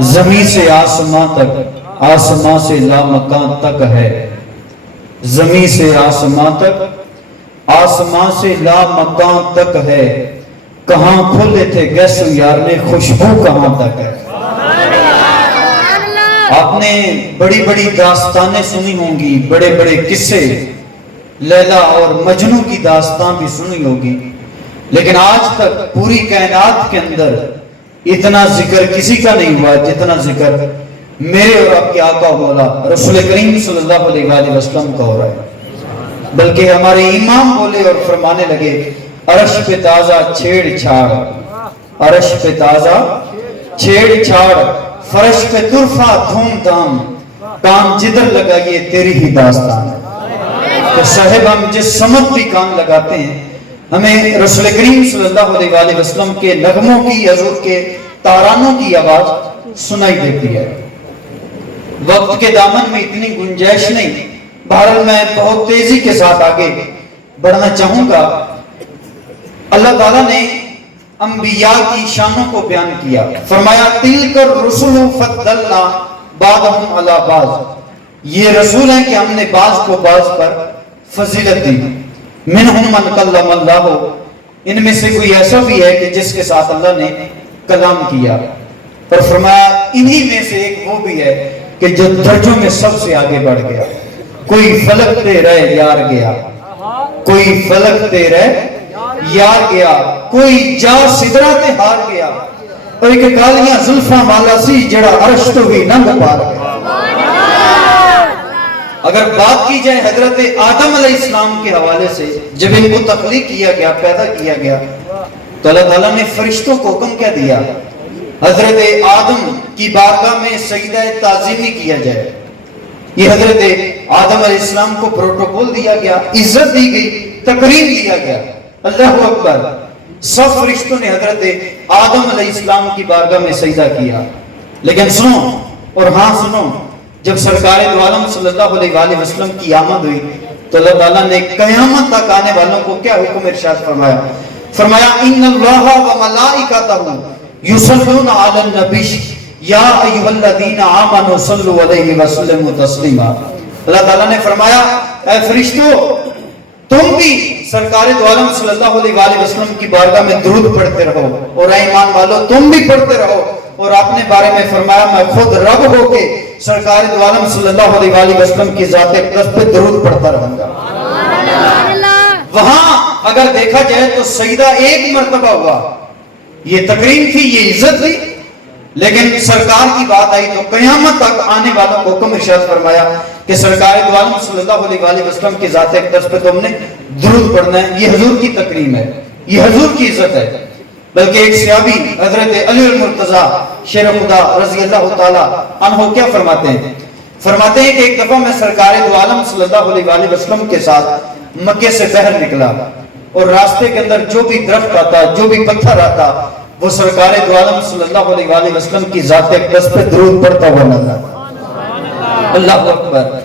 زمین سے آسمان تک، آسمان سے لامکان تک ہے، زمین سے آسمان تک، آسمان سے لامکان تک ہے، کہاں کھلے تھے گیسو یار نے، خوشبو کہاں تک ہے۔ آپ نے بڑی بڑی داستانیں سنی ہوں گی، بڑے بڑے قصے، لیلا اور مجنوں کی داستان بھی سنی ہوگی، لیکن آج تک پوری کائنات کے اندر اتنا ذکر کسی کا نہیں ہوا جتنا ذکر میرے اور آپ کے آقا مولا رسول کریم صلی اللہ علیہ وآلہ وسلم کا ہو رہا ہے۔ بلکہ ہمارے امام بولے اور فرمانے لگے، عرش پہ تازہ چھیڑ چھاڑ، عرش پہ تازہ چھیڑ چھاڑ، فرش پہ طرفہ دھوم دھام، کام جدھر لگائیے تیری ہی داستان ہے۔ تو صاحب ہم جس سمت بھی کام لگاتے ہیں، ہمیں رسول کریم صلی اللہ علیہ وآلہ وسلم کے نغموں کی، حضور کے تارانوں کی آواز سنائی دیتی ہے۔ وقت کے دامن میں اتنی گنجائش نہیں، بہرحال میں بہت تیزی کے ساتھ آگے بڑھنا چاہوں گا۔ اللہ تعالیٰ نے انبیاء کی شانوں کو بیان کیا، فرمایا تِلْكَ الرُّسُلُ فَضَّلْنَا بَعْضَهُمْ عَلَى بَعْضٍ، یہ رسول ہیں کہ ہم نے بعض کو بعض پر فضیلت دی۔ منہم من کلم اللہ، ان میں سے کوئی ایسا بھی ہے کہ جس کے ساتھ اللہ نے کلام کیا، اور فرمایا انہی میں سے ایک وہ بھی ہے کہ جو درجوں میں سب سے آگے بڑھ گیا۔ کوئی فلک تے رہ یار گیا، کوئی فلک تے رہ یار گیا، کوئی جا سدرہ تے ہار گیا، اور ایک کالیاں زلفاں والا سی جڑا عرش تو بھی ننگ پار گیا۔ اگر بات کی جائے حضرت آدم علیہ السلام کے حوالے سے، جب ان کو تخلیق کیا گیا، پیدا کیا گیا، تو اللہ تعالیٰ نے فرشتوں کو حکم کیا دیا، حضرت آدم کی بارگاہ میں سجدہ تعظیمی کیا جائے۔ یہ حضرت آدم علیہ السلام کو پروٹوکول دیا گیا، عزت دی گئی، تکریم دیا گیا۔ اللہ اکبر، سب فرشتوں نے حضرت آدم علیہ السلام کی بارگاہ میں سجدہ کیا۔ لیکن سنو اور ہاں سنو، جب سرکار دو عالم صلی اللہ علیہ وآلہ وسلم کی آمد ہوئی تو اللہ تعالیٰ نے قیامت تک آنے والوں کو کیا حکم ارشاد فرمایا؟ فرمایا ان اللہ و ملائکتہ یصلون علی النبی یا ایھا الذین آمنوا صلوا علیہ وسلموا تسلیما۔ اللہ تعالیٰ نے فرمایا اے فرشتو، تم بھی سرکار دو عالم صلی اللہ علیہ وآلہ وسلم کی بارگاہ میں درود پڑھتے رہو، اور اے ایمان والو تم بھی پڑھتے رہو۔ اور اپنے بارے میں فرمایا میں خود رب ہو کے سرکار دو عالم صلی اللہ علیہ وآلہ وسلم کی ذات اقدس پہ درود پڑھتا رہوں گا۔ وہاں اگر دیکھا جائے تو سجدہ ایک مرتبہ ہوا، یہ تکریم تھی، یہ عزت تھی، لیکن سرکار کی بات آئی تو قیامت تک آنے والوں کو حکم ارشاد فرمایا کہ سرکار دو عالم صلی اللہ علیہ وآلہ وسلم کی ذات اقدس پہ تم نے درود پڑھنا ہے۔ یہ حضور کی تکریم ہے، یہ حضور کی عزت ہے۔ بلکہ ایک صحابی حضرت علی المرتضیٰ شیر خدا رضی اللہ تعالیٰ عنہ کیا فرماتے ہیں؟ فرماتے ہیں کہ ایک دفعہ میں سرکار دو عالم صلی اللہ علیہ وآلہ وسلم کے ساتھ مکے سے باہر نکلا، اور راستے کے اندر جو بھی درخت آتا، جو بھی پتھر آتا، وہ سرکار دو عالم صلی اللہ علیہ وآلہ وسلم کی ذات اقدس پہ درود پڑھتا ہوا نظر آتا۔ اللہ اکبر،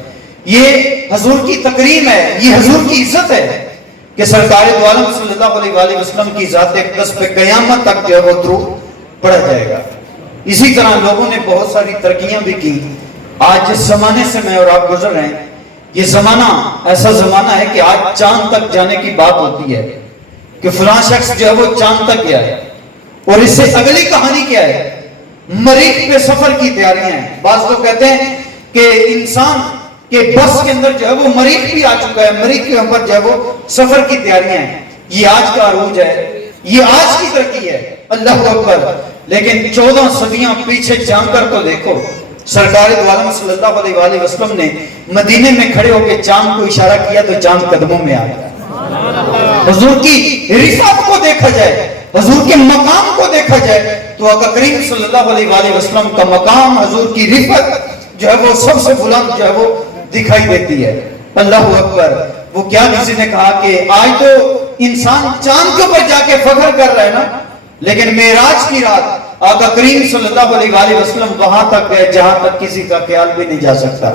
یہ حضور کی تکریم ہے، یہ حضور کی عزت ہے کہ سرکار دو عالم صلی اللہ علیہ وآلہ وسلم کی ذات اقدس پہ قیامت تک جو ہے وہ درود پڑھا جائے گا۔ اسی طرح لوگوں نے بہت ساری ترقیاں بھی کی۔ آج جس زمانے سے میں اور آپ گزر رہے ہیں، یہ زمانہ ایسا زمانہ ہے کہ آج چاند تک جانے کی بات ہوتی ہے کہ فلاں شخص جو ہے وہ چاند تک گیا ہے، اور اس سے اگلی کہانی کیا ہے؟ مریخ پہ سفر کی تیاریاں ہیں۔ بعض لوگ کہتے ہیں کہ انسان کہ بس کے اندر جو ہے وہ مریخ بھی آ چکا ہے، مریخ کے اوپر جو ہے وہ سفر کی تیاریاں ہیں۔ یہ آج کا عروج ہے، یہ آج کی ترقی ہے۔ اللہ اکبر، لیکن 14 صدیاں پیچھے جان کر تو دیکھو، سرکار دو عالم صلی اللہ علیہ وآلہ وسلم نے مدینے میں کھڑے ہو کے چاند کو اشارہ کیا تو چاند قدموں میں آ گیا۔ حضور کی رفعت کو دیکھا جائے، حضور کے مقام کو دیکھا جائے تو آقا کریم صلی اللہ علیہ وآلہ وسلم کا مقام، حضور کی رفعت جو ہے وہ سب سے بلند جو ہے وہ دکھائی دیتی ہے۔ اللہ اکبر، وہ کیا کسی نے کہا کہ آج تو انسان چاند کے اوپر جا کے فخر کر رہا ہے نا، لیکن معراج کی رات آقا کریم صلی اللہ علیہ وآلہ وسلم وہاں تک گئے جہاں تک کسی کا خیال بھی نہیں جا سکتا۔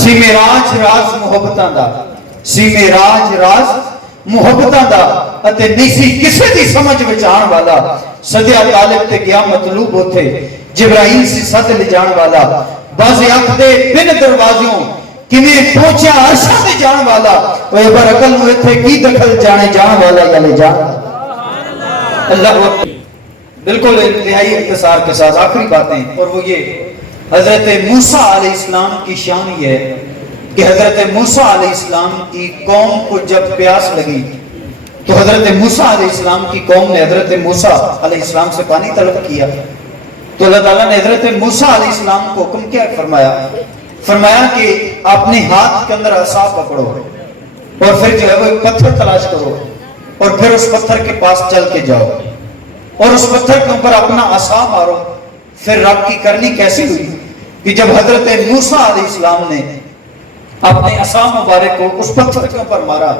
سی معراج راز محبتاں دا، سی معراج راز محبتاں دا اتے نہیں سی کسے دی سمجھ وچ آن والا، سدیا طالب تے گیا مطلوب ہوتے جبرائیل سے سد لے جان والا بازے اکھ دے بن دروازوں کیویں پہنچیا عرشاں تے جان والا اوے پر عقل نو ایتھے کی دخل جانے جان والا یا لے جان اللہ اکبر. بالکل انتہائی اختصار کے ساتھ آخری باتیں اور وہ یہ حضرت موسیٰ علیہ السلام کی شان یہ ہے کہ حضرت موسیٰ علیہ السلام کی قوم کو جب پیاس لگی تو حضرت موسیٰ علیہ السلام کی قوم نے حضرت موسیٰ علیہ السلام سے پانی طلب کیا تو اللہ تعالیٰ نے حضرت موسیٰ علیہ السلام کو حکم کیا فرمایا کہ اپنے ہاتھ کے اندر عصا پکڑو اور پھر جو ہے وہ ایک پتھر تلاش کرو اور پھر اس پتھر کے پاس چل کے جاؤ اور اس پتھر کے اوپر اپنا عصا مارو. پھر رب کی کرنی کیسی ہوئی کہ جب حضرت موسیٰ علیہ السلام نے اپنے عصا مبارک کو اس پتھر کے اوپر مارا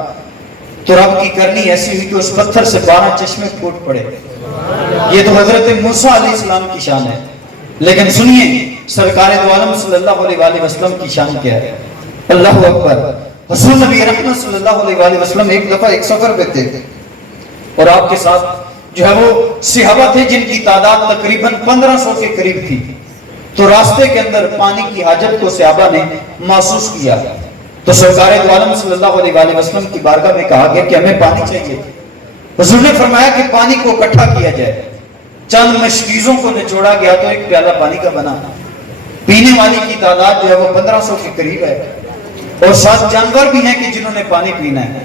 تو رب کی کرنی ایسی ہوئی کہ اس پتھر سے 12 چشمے پھوٹ پڑے. یہ تو حضرت موسیٰ علیہ السلام کی شان ہے. لیکن سنیے سرکار دو عالم صلی اللہ علیہ وسلم کی شان کیا ہے. اللہ اکبر. حضور نبی رحمت صلی اللہ علیہ وسلم ایک دفعہ ایک سفر پہ تھے اور آپ کے ساتھ جو ہے وہ صحابہ تھے جن کی تعداد تقریباً 1500 کے قریب تھی. تو راستے کے اندر پانی کی حاجت کو صحابہ نے محسوس کیا تو سرکار دو عالم صلی اللہ علیہ وسلم کی بارگاہ میں کہا گیا کہ ہمیں پانی چاہیے. حضور نے فرمایا کہ پانی کو اکٹھا کیا جائے. چند مشکیزوں کو نچوڑا گیا تو ایک پیالہ پانی کا بنا. پینے والی کی تعداد جو ہے وہ 1500 کے قریب ہے اور 7 جانور بھی ہیں کہ جنہوں نے پانی پینا ہے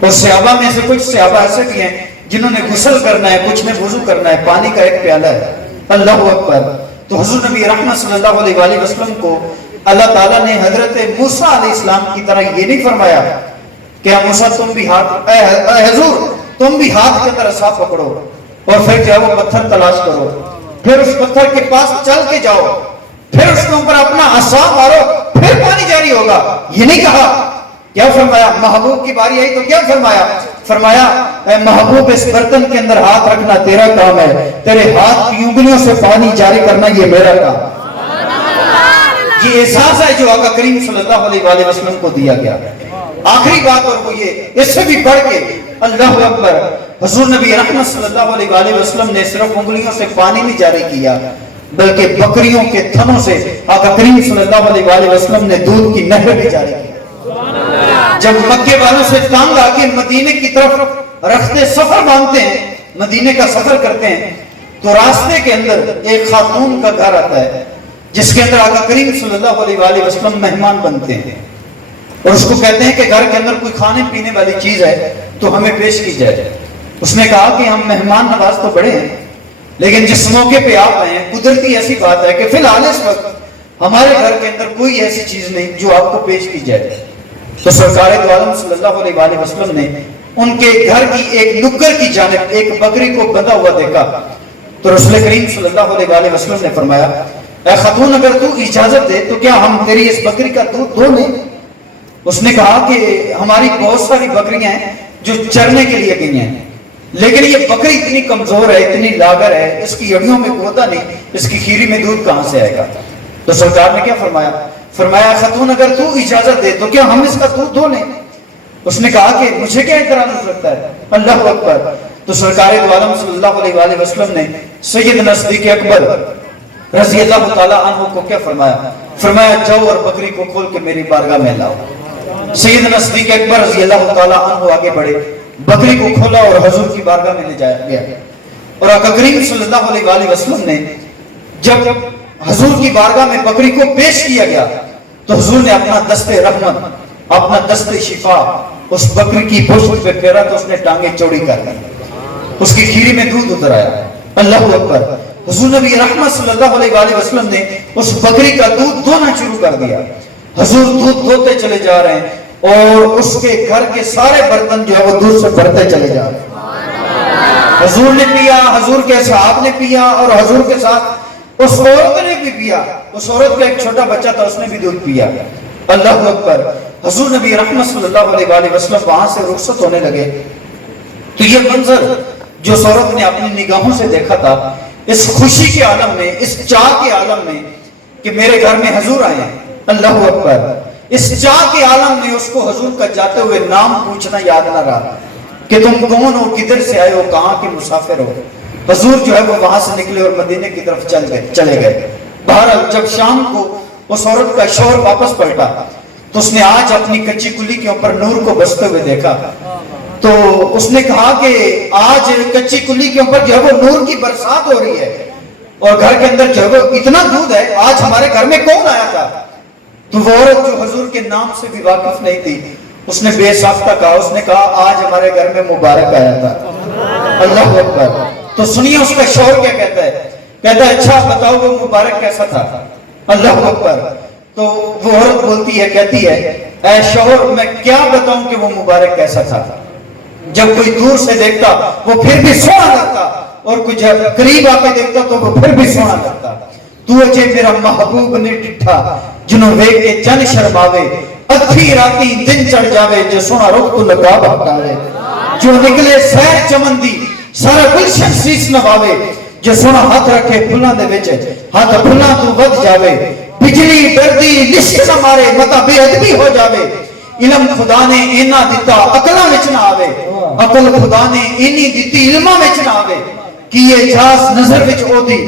اور صحابہ میں سے کچھ صحابہ ایسے بھی ہیں جنہوں نے غسل کرنا ہے, کچھ نے وضو کرنا ہے. پانی کا ایک پیالہ ہے. اللہ اکبر. تو حضور نبی رحمت صلی اللہ علیہ وسلم کو اللہ تعالیٰ نے حضرت موسیٰ علیہ السلام کی طرح یہ نہیں فرمایا کہ موسیٰ تم بھی ہاتھ اے حضور تم بھی ہاتھ کے اندر عصا پکڑو اور پھر جو ہے وہ پتھر تلاش کرو, پھر اس پتھر کے پاس چل کے جاؤ, پھر اس کے اوپر اپنا عصا مارو, پھر پانی جاری ہوگا. یہ نہیں کہا. کیا فرمایا؟ محبوب کی باری آئی تو کیا فرمایا اے محبوب اس برتن کے اندر ہاتھ رکھنا تیرا کام ہے, تیرے ہاتھ کی انگلیوں سے پانی جاری کرنا یہ میرا کام. یہ احساس ہے جو آقا کریم صلی اللہ علیہ وسلم کو دیا گیا. آخری بات اور وہ یہ اس سے بھی بڑھ کے اللہ اکبر حضور نبی رحمت صلی اللہ علیہ وسلم نے صرف انگلیوں سے پانی نہیں جاری کیا بلکہ بکریوں کے تھنوں سے آقا کریم صلی اللہ علیہ وسلم نے دودھ کی نہر بھی جاری کی. جب مکے والوں سے تانگ آ کے مدینے کی طرف رکھتے سفر باندھتے ہیں, مدینے کا سفر کرتے ہیں تو راستے کے اندر ایک خاتون کا گھر آتا ہے جس کے اندر آقا کریم صلی اللہ علیہ وسلم مہمان بنتے ہیں اور اس کو کہتے ہیں کہ گھر کے اندر کوئی کھانے پینے والی چیز ہے تو ہمیں پیش کی جائے. اس نے کہا کہ ہم مہمان نواز تو بڑے ہیں لیکن جس موقع پہ آپ آئے ہیں قدرتی ایسی بات ہے کہ فی الحال اس وقت ہمارے گھر کے اندر کوئی ایسی چیز نہیں جو آپ کو پیش کی جائے. تو سرکار دو عالم صلی اللہ علیہ وسلم نے ان کے گھر کی ایک نکر کی جانب ایک بکری کو بندھا ہوا دیکھا تو رسول کریم صلی اللہ علیہ وسلم نے فرمایا اے خاتون اگر تو اجازت دے تو کیا ہم تیری اس بکری کا دودھ دو لیں. اس نے کہا کہ ہماری بہت ساری بکریاں ہیں جو چرنے کے لیے گئی ہیں لیکن یہ بکری اتنی کمزور ہے, اتنی لاغر ہے, اس کی ہڈیوں میں گودا نہیں, اس کی کھیری میں دودھ کہاں سے آئے گا. تو سرکار نے کیا فرمایا خاتون اگر تو اجازت دے تو کیا ہم اس کا دودھ دو لیں. اس نے کہا کہ مجھے کیا اعتراض ہو سکتا ہے. اللہ اکبر. تو سرکار دو عالم صلی اللہ علیہ وسلم نے سیدنا صدیق اکبر رضی اللہ تعالیٰ عنہ کو کیا فرمایا جاؤ اور بکری کو کھول کے میری بارگاہ میں لاؤ. سیدنا صدیق اکبر رضی اللہ تعالیٰ عنہ آگے بڑھے, بکری کو کھولا اور حضور کی بارگاہ میں لے جایا گیا اور آقا کریم صلی اللہ علیہ وسلم نے جب حضور کی بارگاہ میں بکری کو پیش کیا گیا تو حضور نے اپنا دست رحمت, اپنا دست شفا اس بکری کی پشت پہ پھیرا تو اس نے ٹانگیں چوڑی کر دی, اس کی کھیری میں دودھ اتر آیا. اللہ اکبر. حضور نبی رحمت صلی اللہ علیہ وسلم نے اس بکری کا دودھ دھونا شروع کر دیا. حضور دودھ دھوتے چلے جا رہے ہیں اور اس کے گھر کے سارے برتن جو ہے وہ دودھ سے بھرتے چلے جا رہے ہیں. حضور نے پیا, حضور کے صحاب نے پیا اور حضور کے ساتھ اس عورت نے بھی پیا. اس عورت کا ایک چھوٹا بچہ تھا, اس نے بھی دودھ پیا. اللہ اکبر. حضور نبی رحمت صلی اللہ علیہ وسلم وہاں سے رخصت ہونے لگے تو یہ منظر جو اس عورت نے اپنی نگاہوں سے دیکھا تھا, اس خوشی کے عالم میں, اس چاہ کے عالم میں کہ میرے گھر میں حضور آئے ہیں. اللہ اکبر. اس چاہ کے عالم میں اس کو حضور کا جاتے ہوئے نام پوچھنا یاد نہ رہا کہ تم کون ہو, کدھر سے آئے ہو, کہاں کے مسافر ہو. حضور جو ہے وہ وہاں سے نکلے اور مدینے کی طرف چلے گئے. بہرحال جب شام کو اس عورت کا شوہر واپس پلٹا تو اس نے آج اپنی کچی کلی کے اوپر نور کو بستے ہوئے دیکھا. تو اس نے کہا کہ آج کچی کلی کے اوپر جو ہے وہ نور کی برسات ہو رہی ہے اور گھر کے اندر جو ہے وہ اتنا دودھ ہے, آج ہمارے گھر میں کون آیا تھا؟ تو وہ عورت جو حضور کے نام سے بھی واقف نہیں تھی, اس نے بے ساختہ کہا, اس نے کہا آج ہمارے گھر میں مبارک آیا تھا. اللہ اکبر. تو سنیے اس کا شوہر کیا کہتا ہے, کہتا ہے اچھا بتاؤ وہ مبارک کیسا تھا؟ اللہ اکبر. تو وہ عورت بولتی ہے, کہتی ہے اے شوہر میں کیا بتاؤں کہ وہ مبارک کیسا تھا؟ جب کوئی دور سے دیکھتا وہ پھر بھی سونا لگتا اور کوئی جب قریب آ کے دیکھتا تو وہ پھر بھی سونا لگتا. تو اجے میرا محبوب نے ڈٹھا جنہوں ویکھ کے جن شرماوے, ادھی راتی دن چڑھ جاوے جو سونا رخ تو نقاب ہٹاوے, جو نکلے سیر چمن دی سارا گلشن سیس نواوے, جو سونا ہاتھ رکھے پھلاں دے وچ ہاتھ پھلاں تو ود جاوے, بجلی ڈردی لشک نہ مارے متا بے ادبی ہو جاوے, علم خدا نے اینا دیتا عقلاں وچ نہ آوے, عقل خدا نے اینی دیتی علماں وچ نہ آوے, کیے جاس نظر وچ او دی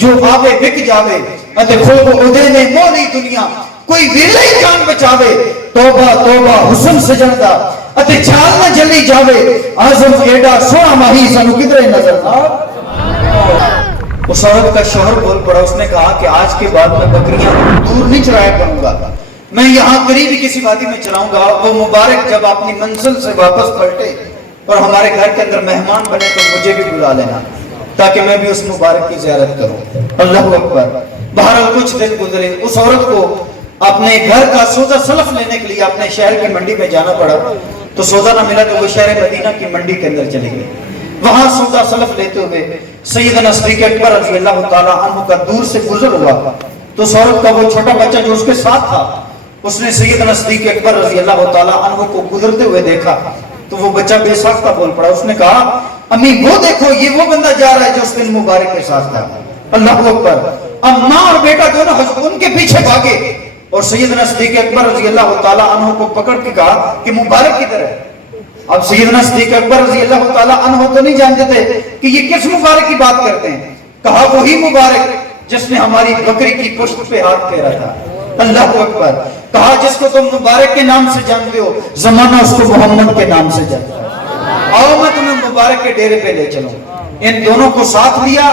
جو آوے وک جاوے, اتے خوب اودے نے مولی دنیا کوئی ویلے ہی جان بچاوے, توبہ توبہ حسن سجن دا اتے چال نہ جلی جاوے, اعظم ایڈا سونا ماہی سانو کدرے نظر نہ. اس عورت کا شوہر بول پڑا, اس نے کہا کہ آج کے بعد میں بکریاں دور نہیں چرایا کروں گا, میں یہاں قریب ہی کسی وادی میں چلاؤں گا. وہ مبارک جب اپنی منزل سے واپس پلٹے اور ہمارے گھر کے اندر مہمان بنے تو مجھے بھی بلا لینا تاکہ میں بھی اس مبارک کی زیارت کروں. اللہ اکبر. بہرحال کچھ دن گزرے, اس عورت کو اپنے گھر کا سودا سلف لینے کے لیے اپنے شہر کی منڈی میں جانا پڑا. تو سودا نہ ملا تو وہ شہر مدینہ کی منڈی کے اندر چلی گئی. وہاں سودا سلف لیتے ہوئے سیدنا صدیق اکبر رضی اللہ تعالی عنہ کا دور سے گزر ہوا. تو اس عورت کا وہ چھوٹا بچہ جو اس کے ساتھ تھا, اس نے سیدنا صدیق اکبر رضی اللہ تعالی عنہ کو گزرتے ہوئے دیکھا تو وہ بچہ بے ساختہ بول پڑا. اس نے کہا امی وہ دیکھو یہ وہ بندہ جا رہا ہے جو اس دن مبارک کے ساتھ تھا. اللہ اکبر. اب ماں اور بیٹا دونوں ان کے پیچھے بھاگے اور سیدنا صدیق اکبر رضی اللہ تعالی عنہ کو پکڑ کے کہا کہ مبارک کدھر ہے؟ اب سیدنا صدیق اکبر رضی اللہ تعالی عنہ تو نہیں جانتے تھے کہ یہ کس مبارک کی بات کرتے ہیں. کہا وہی مبارک جس نے ہماری بکری کی پشت پہ ہاتھ پھیرا تھا. اللہ اکبر. کہا جس کو تم مبارک کے نام سے جانتے ہو زمانہ اس کو محمد کے نام سے جانتا ہے, آؤ میں تمہیں مبارک کے ڈیرے پہ لے چلوں. ان دونوں کو ساتھ لیا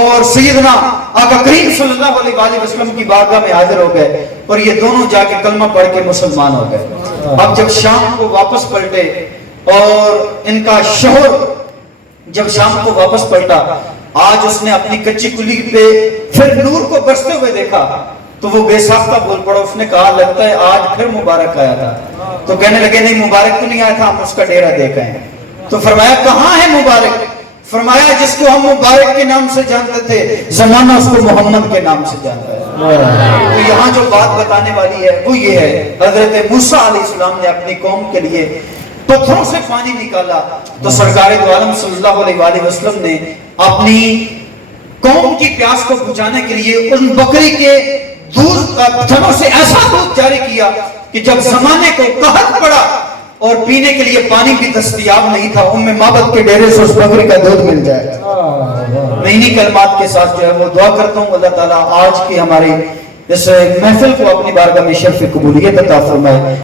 اور سیدنا آقا کریم صلی اللہ علیہ وآلہ وسلم کی بارگاہ میں حاضر ہو گئے اور یہ دونوں جا کے کلمہ پڑھ کے مسلمان ہو گئے. اب جب شام کو واپس پلٹے اور ان کا شوہر جب شام کو واپس پلٹا, آج اس نے اپنی کچی کلی پہ پھر نور کو برستے ہوئے دیکھا تو وہ بے ساختہ بول پڑا. اس نے کہا لگتا ہے آج پھر مبارک آیا تھا. تو کہنے لگے نہیں مبارک تو نہیں آیا تھا, ہم اس کا ڈیرہ دیکھ آئے ہیں. تو فرمایا کہاں ہے مبارک؟ فرمایا جس کو ہم مبارک کے نام سے جانتے تھے زمانہ اس کو محمد کے نام سے جانتا ہے. تو یہاں جو بات بتانے والی ہے وہ یہ ہے, حضرت موسیٰ علیہ السلام نے اپنی قوم کے لیے پتھروں سے پانی نکالا تو سرکار دو عالم صلی اللہ علیہ وآلہ وسلم نے اپنی قوم کی پیاس کو بجھانے کے لیے ان بکری کے دودھ کا تھنوں سے ایسا دودھ جاری کیا کہ جب زمانے کو قحط پڑا اور پینے کے لیے پانی بھی دستیاب نہیں تھا, معبد کے ڈیرے سے اس بکری کا دودھ مل جائے. میں انہی کلمات کے ساتھ جو ہے وہ دعا کرتا ہوں اللہ تعالیٰ آج کی ہماری اس محفل کو اپنی بارگاہ میں شرف قبولیت عطا فرمائے.